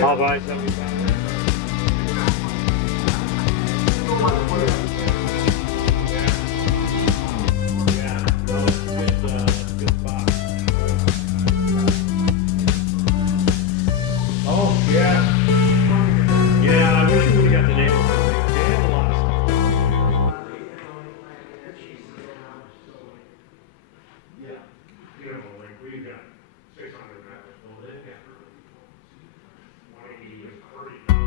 I'll buy 75. Oh, yeah. Yeah, I wish we would have got the neighborhood. They have a lot of stuff. Yeah. You know, like we've got 600 members. Well, they've got 180 and 30.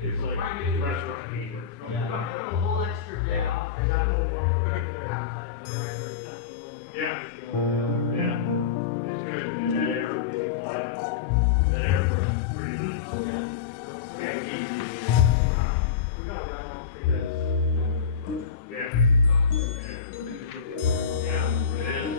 It's like restaurant heater. Yeah, a whole extra day off. Yeah. Yeah. It's good. And that air is pretty nice. Yeah, easy. Yeah. Yeah, it is.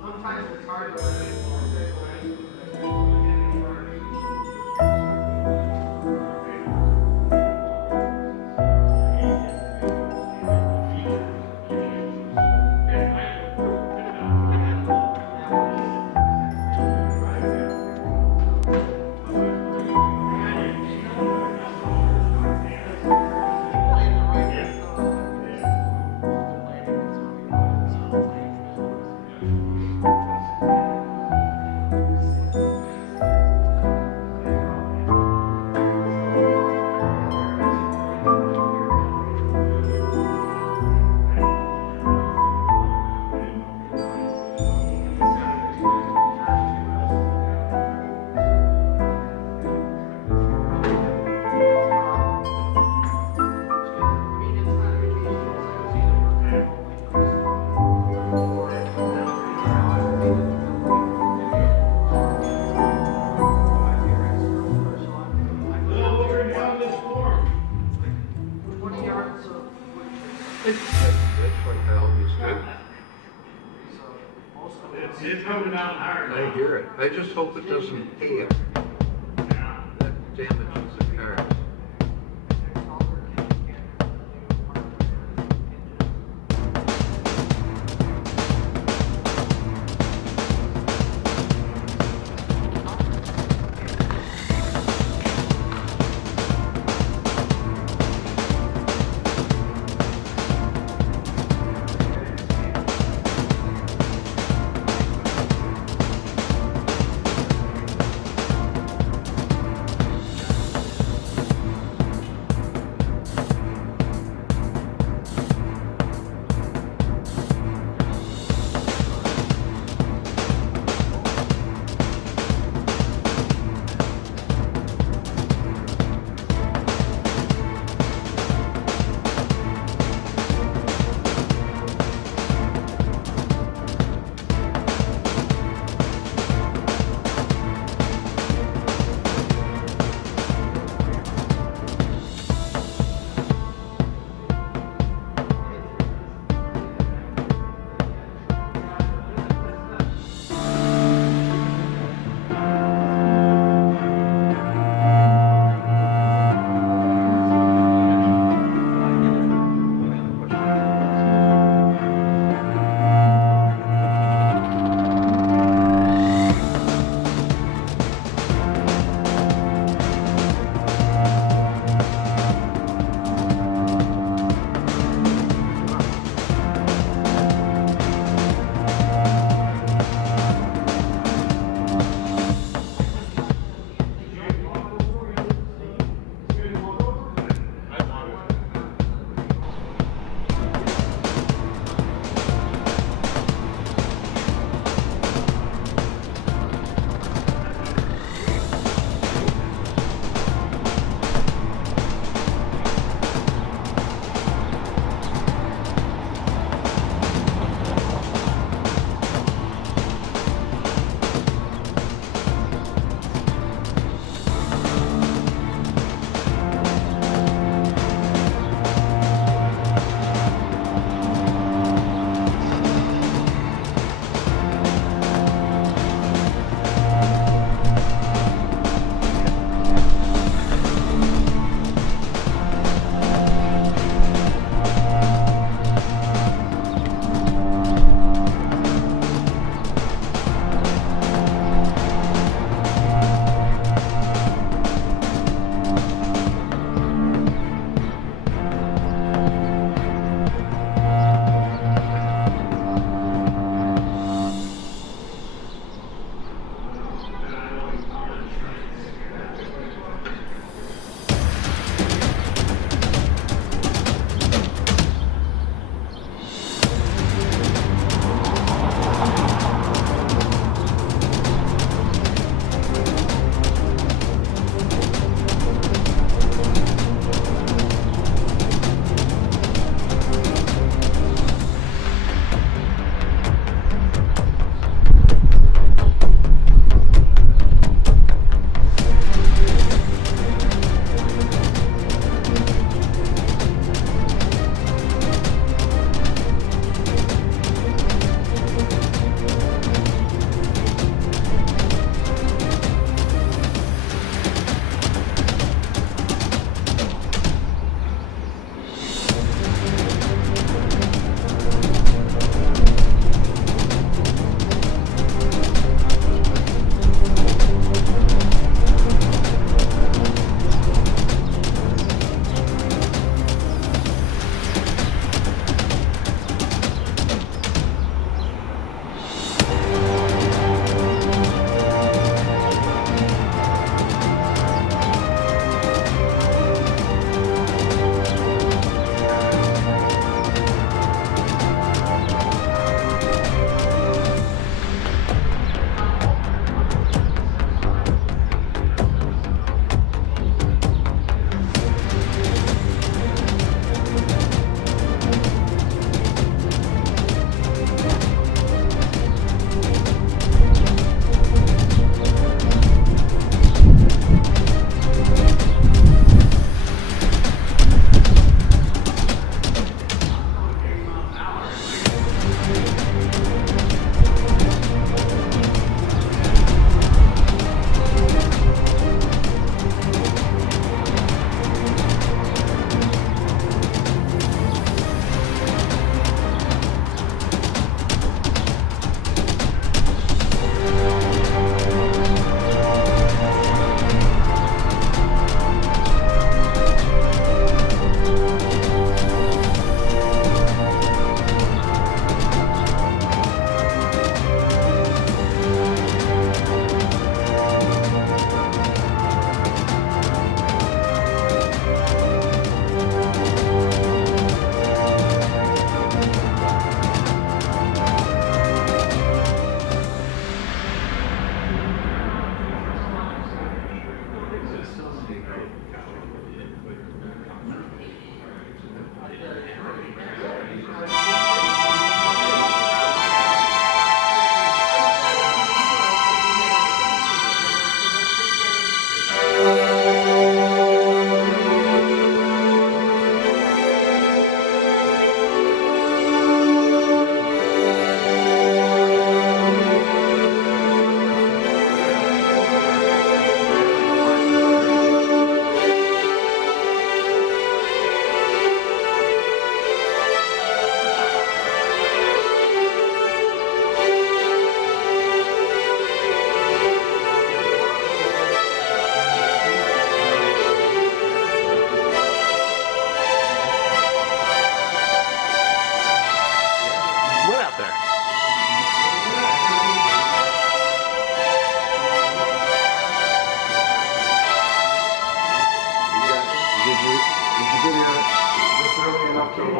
Sometimes it's hard to It's ditch like I always do. So most of it. It's coming down hard. I hear it. I just hope it doesn't hail. Yeah. That damages the cars.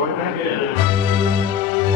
enjoy that? Yeah.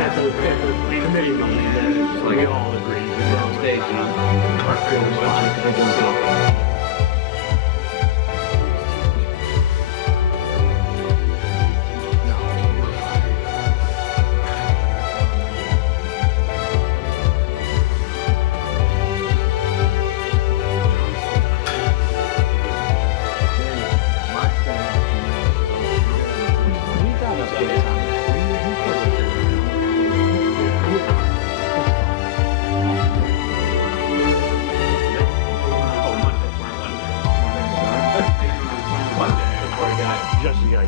At the committee meeting, we all agreed. Just the ice.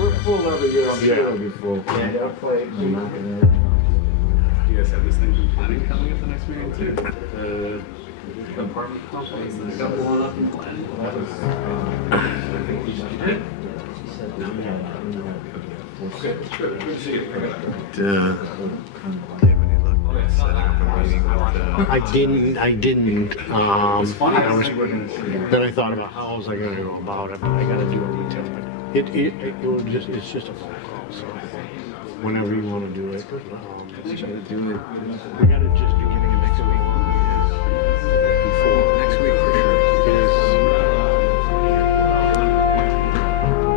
We're full every year. I'm sure it'll be full. Do you guys have this thing from planning coming at the next meeting too? The apartment complex that got blown up in planning? Okay, sure. Good to see you. I didn't, then I thought about how was I gonna go about it, but I gotta do a retail, but it's just a phone call, so whenever you wanna do it. We gotta just do beginning of next week. Before. Next week for sure. Is,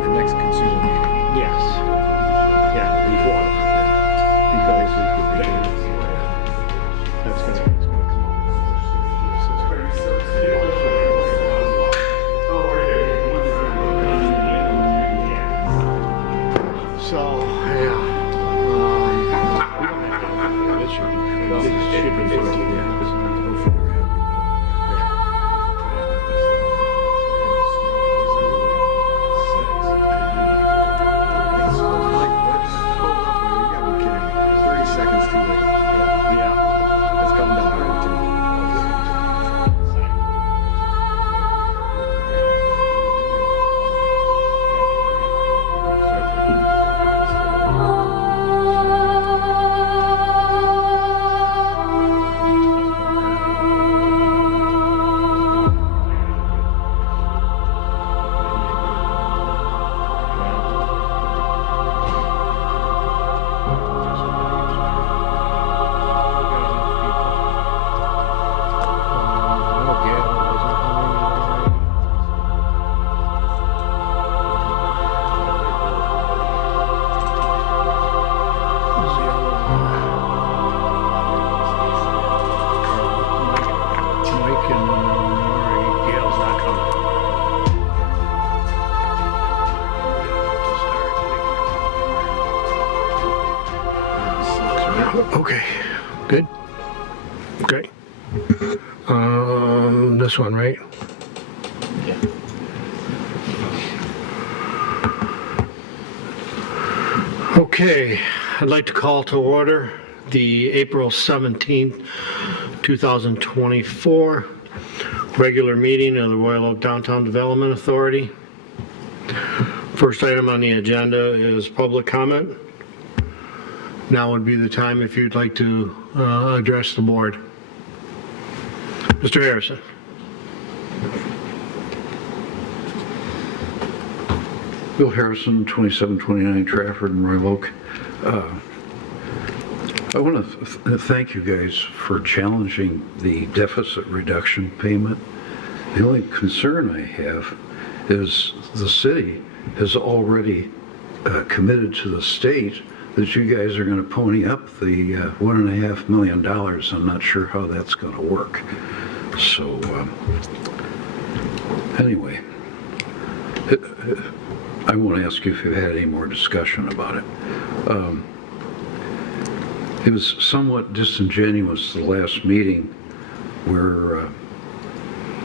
The next consumer meeting. yes. Yeah, before. Because that's gonna come up. So, yeah. This should be 15 minutes. Okay, good. Okay. This one, right? Yeah. Okay, I'd like to call to order the April 17th, 2024 regular meeting of the Royal Oak Downtown Development Authority. First item on the agenda is public comment. Now would be the time if you'd like to address the board. Mr. Harrison. Bill Harrison, 2729 Trafford in Royal Oak. I want to thank you guys for challenging the deficit reduction payment. The only concern I have is the city has already committed to the state that you guys are going to pony up the $1.5 million. I'm not sure how that's going to work. So anyway, I won't ask you if you've had any more discussion about it. It was somewhat disingenuous the last meeting where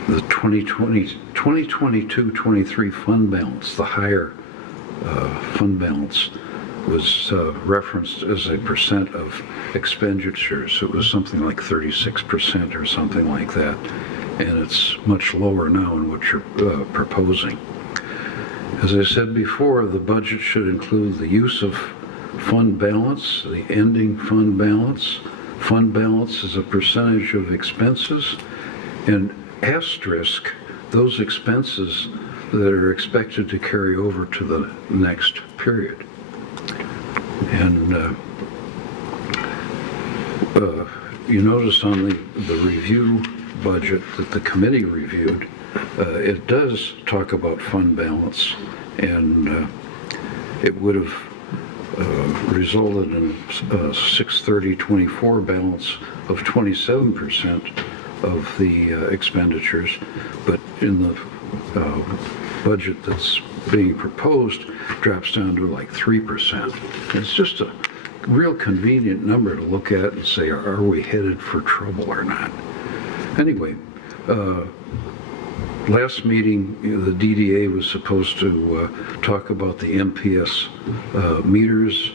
the 2022-23 fund balance, the higher fund balance, was referenced as a percent of expenditures. It was something like 36% or something like that, and it's much lower now in what you're proposing. As I said before, the budget should include the use of fund balance, the ending fund balance. Fund balance is a percentage of expenses, and asterisk those expenses that are expected to carry over to the next period. And you notice on the review budget that the committee reviewed, it does talk about fund balance, and it would have resulted in a 6/30/24 balance of 27% of the expenditures, but in the budget that's being proposed drops down to like 3%. It's just a real convenient number to look at and say, are we headed for trouble or not? Anyway, last meeting, the DDA was supposed to talk about the MPS meters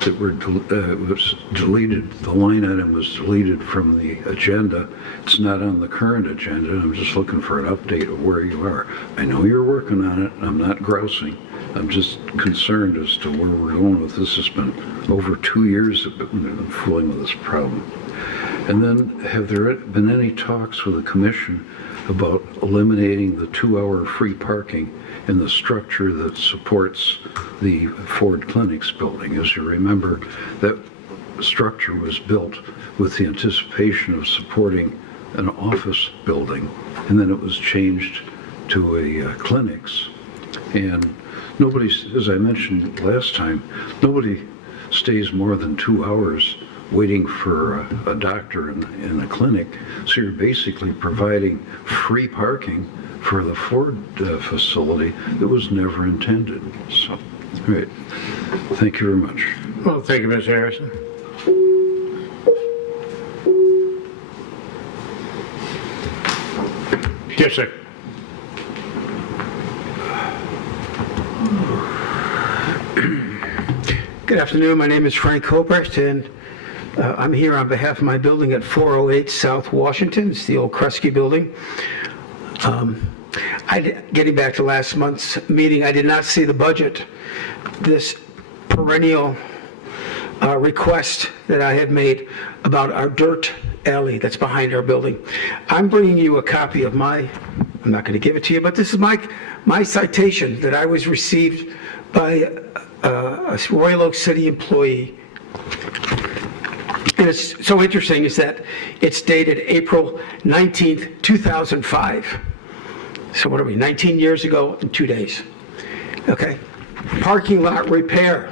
that were was deleted. The line item was deleted from the agenda. It's not on the current agenda. I'm just looking for an update of where you are. I know you're working on it. I'm not grousing. I'm just concerned as to where we're going with this. It's been over 2 years that we've been fooling with this problem. And then, have there been any talks with the commission about eliminating the 2-hour free parking in the structure that supports the Ford Clinics building? As you remember, that structure was built with the anticipation of supporting an office building, and then it was changed to a clinics. And nobody, as I mentioned last time, nobody stays more than 2 hours waiting for a doctor in a clinic. So you're basically providing free parking for the Ford facility that was never intended. So, all right. Thank you very much. Well, thank you, Ms. Harrison. Yes, sir. Good afternoon. My name is Frank Hobrecht, and I'm here on behalf of my building at 408 South Washington. It's the old Kresge building. Getting back to last month's meeting, I did not see the budget. This perennial request that I had made about our dirt alley that's behind our building. I'm bringing you a copy of I'm not going to give it to you, but this is my citation that I was received by a Royal Oak City employee. And it's so interesting is that it's dated April 19th, 2005. So what are we, 19 years ago and 2 days. Okay. Parking lot repair.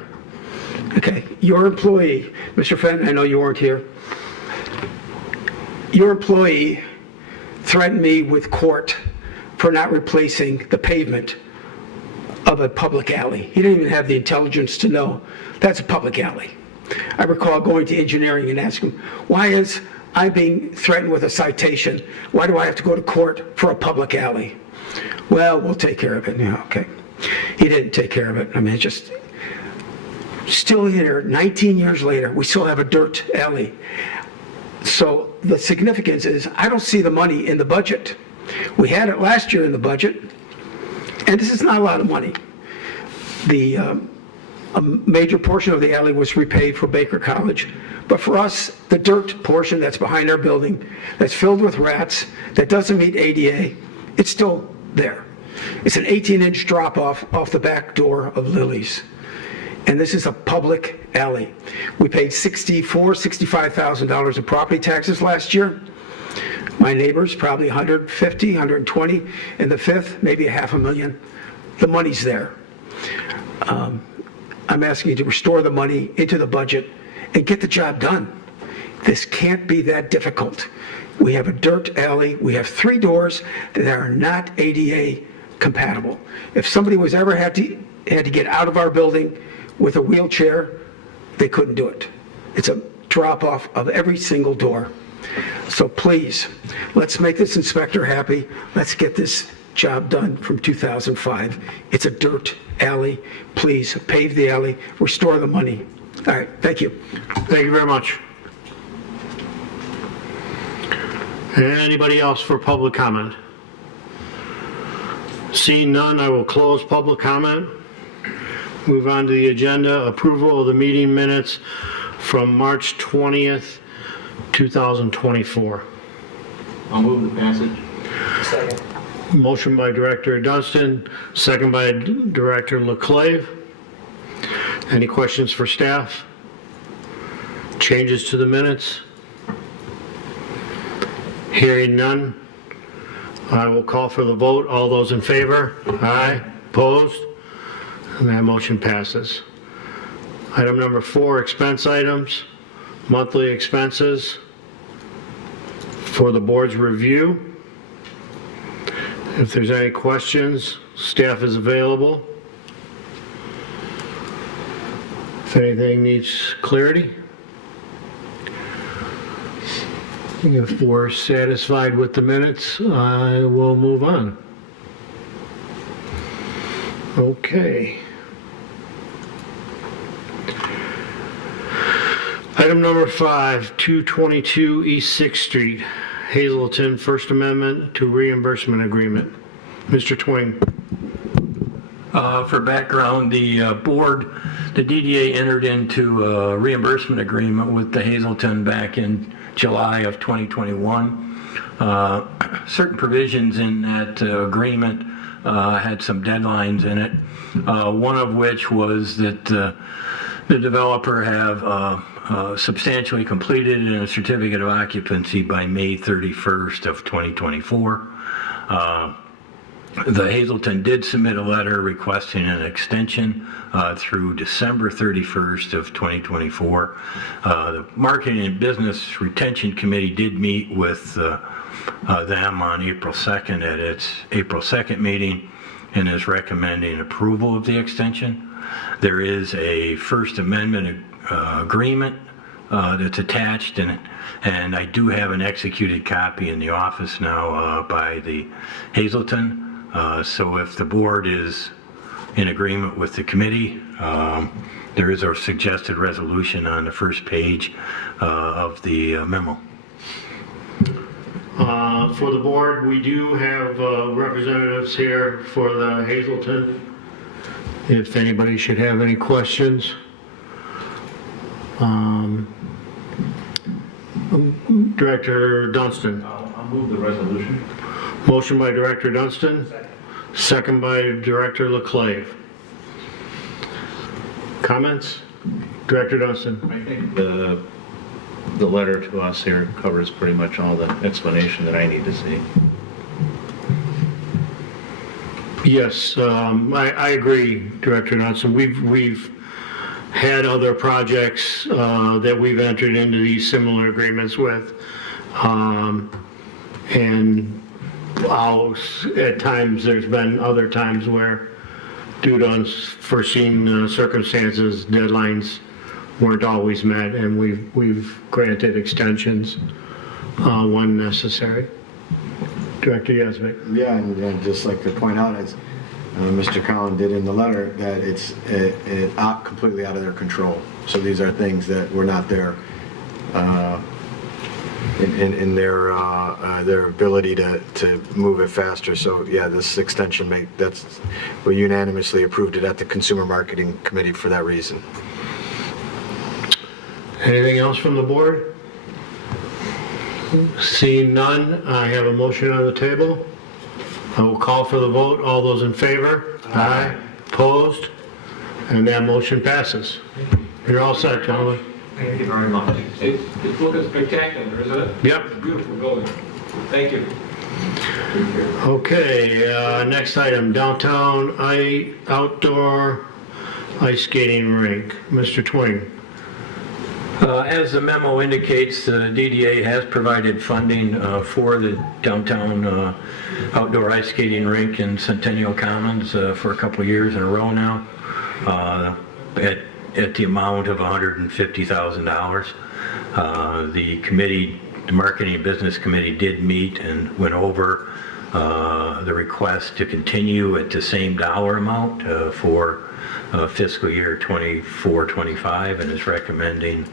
Okay. Your employee, Mr. Fenton, I know you weren't here. Your employee threatened me with court for not replacing the pavement of a public alley. He didn't even have the intelligence to know that's a public alley. I recall going to engineering and asking him, why is I being threatened with a citation? Why do I have to go to court for a public alley? Well, we'll take care of it. Yeah, okay. He didn't take care of it. I mean, it's just still here, 19 years later, we still have a dirt alley. So the significance is I don't see the money in the budget. We had it last year in the budget, and this is not a lot of money. A major portion of the alley was repaid for Baker College, but for us, the dirt portion that's behind our building, that's filled with rats, that doesn't meet ADA, it's still there. It's an 18-inch drop-off off the back door of Lily's. And this is a public alley. We paid $65,000 in property taxes last year. My neighbors, probably 150, 120, and the fifth, maybe $500,000. The money's there. I'm asking you to restore the money into the budget and get the job done. This can't be that difficult. We have a dirt alley. We have 3 doors that are not ADA compatible. If somebody was ever had to get out of our building with a wheelchair, they couldn't do it. It's a drop-off of every single door. So please, let's make this inspector happy. Let's get this job done from 2005. It's a dirt alley. Please pave the alley, restore the money. All right, thank you. Thank you very much. Anybody else for public comment? Seeing none, I will close public comment. Move on to the agenda, approval of the meeting minutes from March 20th, 2024. I'll move the passage. Second. Motion by Director Dunstan, second by Director Leclave. Any questions for staff? Changes to the minutes? Hearing none, I will call for the vote. All those in favor? Aye. Opposed? And that motion passes. Item number 4, expense items, monthly expenses for the board's review. If there's any questions, staff is available. If anything needs clarity. If we're satisfied with the minutes, I will move on. Okay. Item number 5, 222 East 6th Street, Hazelton, First Amendment to Reimbursement Agreement. Mr. Twing. For background, the board, the DDA entered into a reimbursement agreement with the Hazelton back in July of 2021. Certain provisions in that agreement had some deadlines in it, one of which was that the developer have substantially completed in a certificate of occupancy by May 31st of 2024. The Hazelton did submit a letter requesting an extension through December 31st of 2024. The Marketing and Business Retention Committee did meet with them on April 2nd at its April 2nd meeting and is recommending approval of the extension. There is a First Amendment agreement that's attached, and I do have an executed copy in the office now by the Hazelton. So if the board is in agreement with the committee, there is a suggested resolution on the first page of the memo. For the board, we do have representatives here for the Hazelton. If anybody should have any questions. Director Dunstan. I'll move the resolution. Motion by Director Dunstan, second by Director Leclave. Comments? Director Dunstan. I think the letter to us here covers pretty much all the explanation that I need to see. Yes, I agree, Director Dunstan. We've had other projects that we've entered into these similar agreements with, and at times there's been other times where, due to unforeseen circumstances, deadlines weren't always met, and we've granted extensions when necessary. Director Yazbek. Yeah, and I'd just like to point out, as Mr. Collin did in the letter, that it's completely out of their control. So these are things that were not there in their ability to move it faster. So yeah, this extension we unanimously approved it at the Consumer Marketing Committee for that reason. Anything else from the board? Seeing none, I have a motion on the table. I will call for the vote. All those in favor? Aye. Opposed? And that motion passes. You're all set, gentlemen. Thank you very much. It's looking spectacular, isn't it? Yep. It's a beautiful building. Thank you. Okay, next item, downtown outdoor ice skating rink. Mr. Twing. As the memo indicates, the DDA has provided funding for the downtown outdoor ice skating rink in Centennial Commons for a couple of years in a row now, at the amount of $150,000. The Marketing and Business Committee did meet and went over the request to continue at the same dollar amount for fiscal year 24-25, and is recommending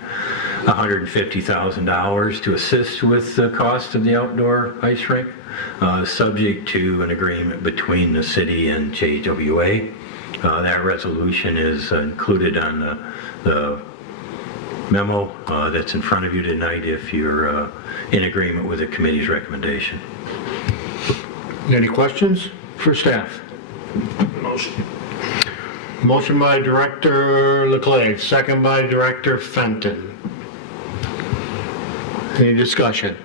$150,000 to assist with the cost of the outdoor ice rink, subject to an agreement between the city and JWA. That resolution is included on the memo that's in front of you tonight if you're in agreement with the committee's recommendation. Any questions for staff? Motion by Director Leclerc, second by Director Fenton. Any discussion?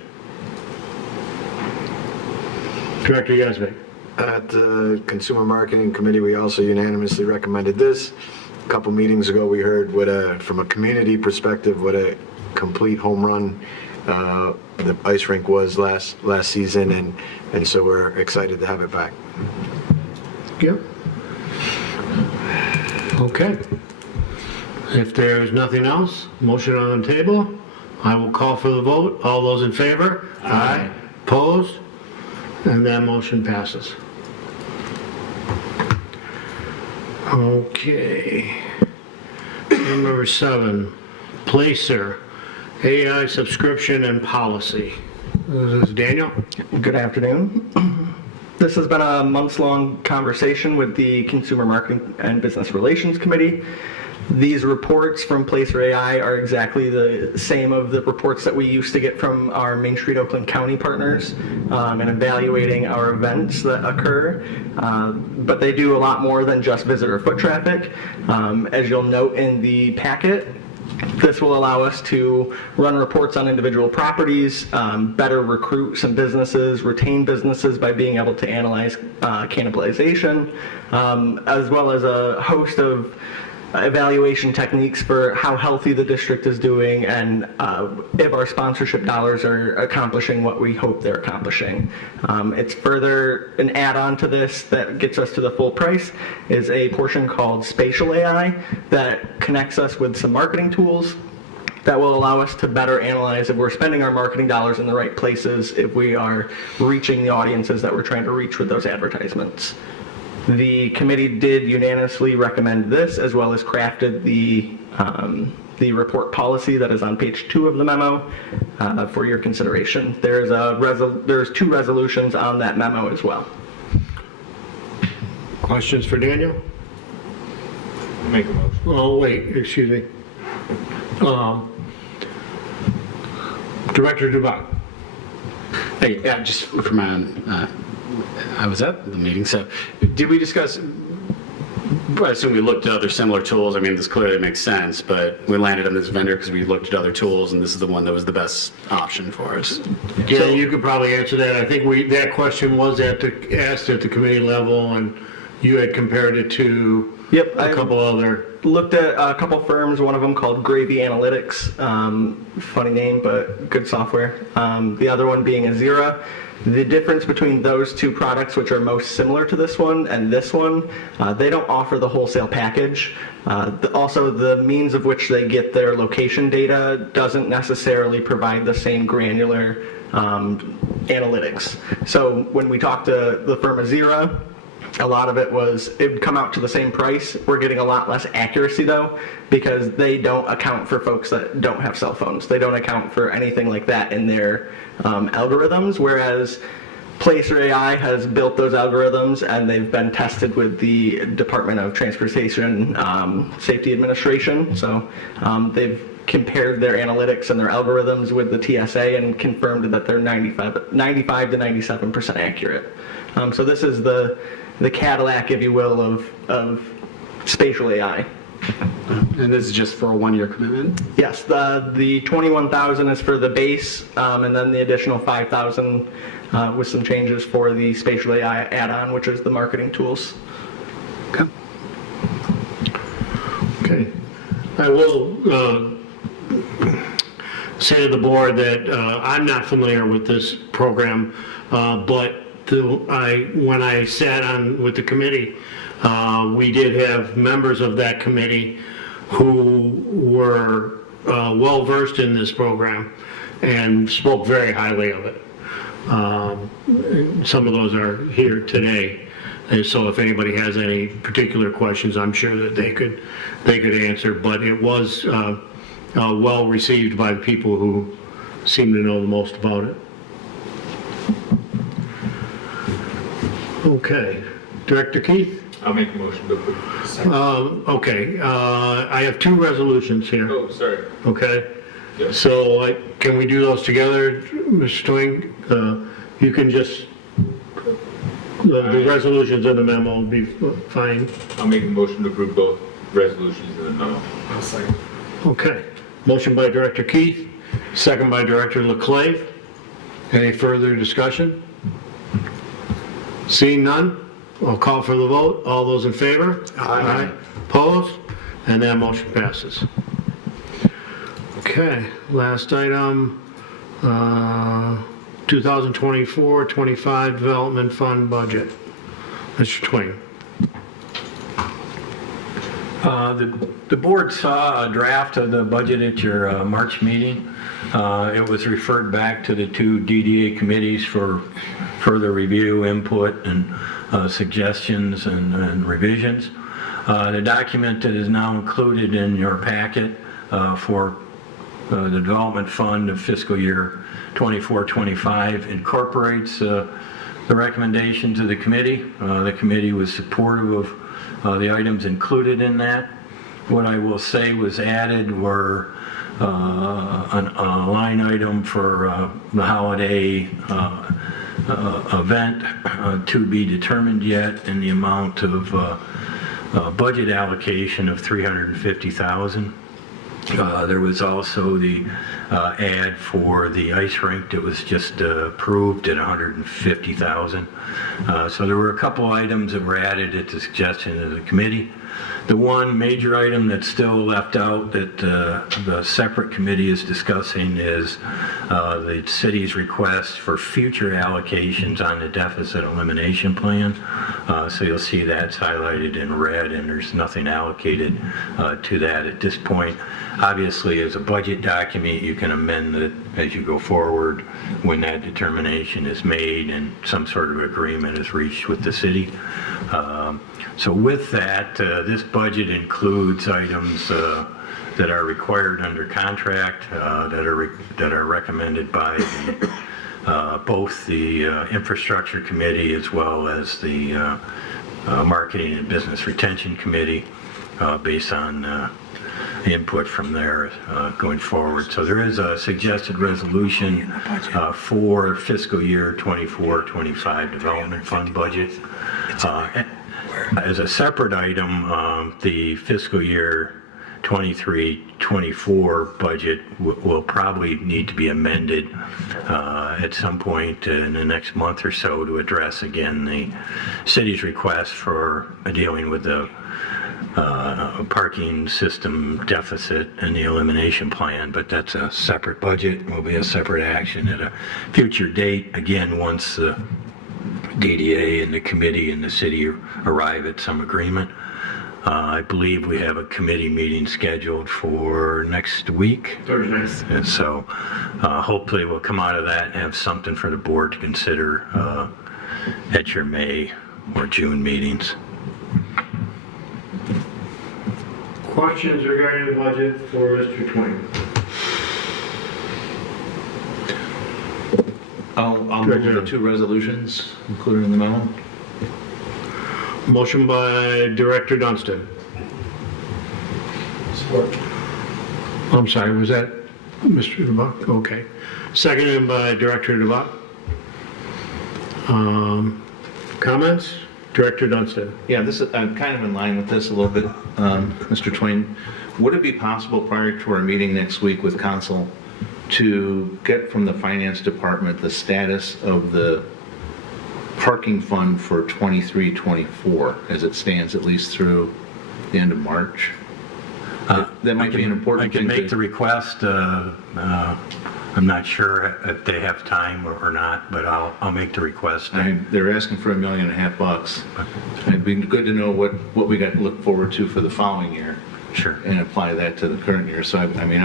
Director Yazbek. At the Consumer Marketing Committee, we also unanimously recommended this. A couple meetings ago, we heard from a community perspective, what a complete home run the ice rink was last season, and so we're excited to have it back. Yep. Okay. If there's nothing else, motion on the table, I will call for the vote. All those in favor? Aye. Opposed? And that motion passes. Okay. Number 7, Placer, AI subscription and policy. This is Daniel. Good afternoon. This has been a months-long conversation with the Consumer Marketing and Business Relations Committee. These reports from Placer AI are exactly the same of the reports that we used to get from our Main Street Oakland County partners in evaluating our events that occur. But they do a lot more than just visitor foot traffic. As you'll note in the packet, this will allow us to run reports on individual properties, better recruit some businesses, retain businesses by being able to analyze cannibalization, as well as a host of evaluation techniques for how healthy the district is doing and if our sponsorship dollars are accomplishing what we hope they're accomplishing. It's further an add-on to this that gets us to the full price is a portion called Spatial AI that connects us with some marketing tools that will allow us to better analyze if we're spending our marketing dollars in the right places, if we are reaching the audiences that we're trying to reach with those advertisements. The committee did unanimously recommend this, as well as crafted the report policy that is on page 2 of the memo for your consideration. There's 2 resolutions on that memo as well. Questions for Daniel? Make a motion. Oh, wait, excuse me. Director Dubak. Hey, yeah, just for my own, I was at the meeting, so did we discuss, I assume we looked at other similar tools. I mean, this clearly makes sense, but we landed on this vendor because we looked at other tools and this is the one that was the best option for us. Yeah, you could probably answer that. I think that question was asked at the committee level, and you had compared it to a couple other. Looked at a couple firms, one of them called Gravy Analytics, funny name, but good software. The other one being Azira. The difference between those 2 products, which are most similar to this one and this one, they don't offer the wholesale package. Also, the means of which they get their location data doesn't necessarily provide the same granular analytics. So when we talked to the firm Azira, a lot of it would come out to the same price. We're getting a lot less accuracy though, because they don't account for folks that don't have cell phones. They don't account for anything like that in their algorithms, whereas Placer AI has built those algorithms and they've been tested with the Department of Transportation Safety Administration. So they've compared their analytics and their algorithms with the TSA and confirmed that they're 95 to 97% accurate. So this is the Cadillac, if you will, of spatial AI. And this is just for a one-year commitment? Yes, the 21,000 is for the base, and then the additional 5,000 with some changes for the spatial AI add-on, which is the marketing tools. Okay. Okay. I will say to the board that I'm not familiar with this program, but when I sat on with the committee, we did have members of that committee who were well-versed in this program and spoke very highly of it. Some of those are here today. And so if anybody has any particular questions, I'm sure that they could answer, but it was well received by the people who seem to know the most about it. Okay, Director Keith? I'll make a motion to approve. Okay, I have two resolutions here, Oh, sorry. okay? Yes. So can we do those together, Mr. Twing? You can just, the resolutions in the memo will be fine. I'll make a motion to approve both resolutions in the memo. Okay, motion by Director Keith, second by Director Leclave. Any further discussion? Seeing none, I'll call for the vote. All those in favor? Aye. Opposed? And that motion passes. Okay, last item, 2024-25 Development Fund Budget. Mr. Twing. The board saw a draft of the budget at your March meeting. It was referred back to the two DDA committees for further review, input, and suggestions and revisions. The document that is now included in your packet for the Development Fund of fiscal year 24-25 incorporates the recommendations of the committee. The committee was supportive of the items included in that. What I will say was added were a line item for the holiday event to be determined yet in the amount of budget allocation of $350,000. There was also the ad for the ice rink that was just approved at $150,000. So there were a couple items that were added at the suggestion of the committee. The one major item that's still left out that the separate committee is discussing is the city's request for future allocations on the deficit elimination plan. So you'll see that's highlighted in red, and there's nothing allocated to that at this point. Obviously, as a budget document, you can amend it as you go forward when that determination is made and some sort of agreement is reached with the city. So with that, this budget includes items that are required under contract, that are recommended by both the Infrastructure Committee as well as the Marketing and Business Retention Committee, based on input from there going forward. So there is a suggested resolution for fiscal year 24-25 Development Fund budget. As a separate item, the fiscal year 23-24 budget will probably need to be amended at some point in the next month or so to address again the city's request for dealing with the parking system deficit and the elimination plan, but that's a separate budget. Will be a separate action at a future date, again, once the DDA and the committee and the city arrive at some agreement. I believe we have a committee meeting scheduled for next week. Thursday. And so hopefully we'll come out of that and have something for the board to consider at your May or June meetings. Questions regarding the budget for Mr. Twing? I'll move the two resolutions included in the memo. Motion by Director Dunstan. Support. I'm sorry, was that Mr. DeBuck? Okay. Seconded by Director DeBuck. Comments? Director Dunstan. Yeah, this is, I'm kind of in line with this a little bit, Mr. Twain. Would it be possible prior to our meeting next week with council to get from the finance department the status of the parking fund for 23, 24, as it stands at least through the end of March? That might be an important thing. I can make the request. I'm not sure if they have time or not, but I'll make the request. They're asking for $1.5 million. It'd be good to know what we got to look forward to for the following year. Sure. And apply that to the current year. So I mean,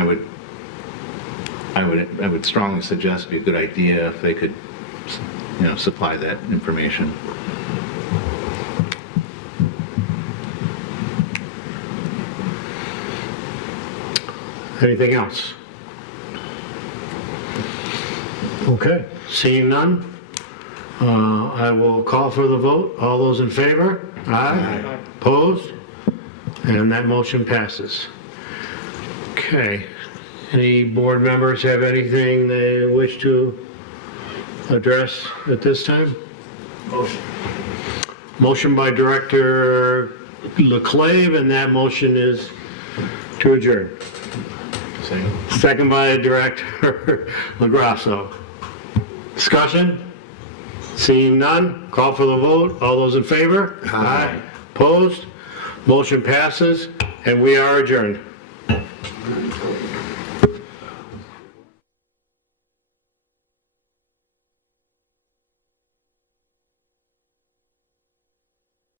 I would strongly suggest it'd be a good idea if they could, supply that information. Anything else? Okay, seeing none, I will call for the vote. All those in favor? Aye. Opposed? And that motion passes. Okay, any board members have anything they wish to address at this time? Motion by Director Leclave, and that motion is to adjourn. Second by Director LaGrasso. Discussion? Seeing none, call for the vote. All those in favor? Aye. Opposed? Motion passes, and we are adjourned.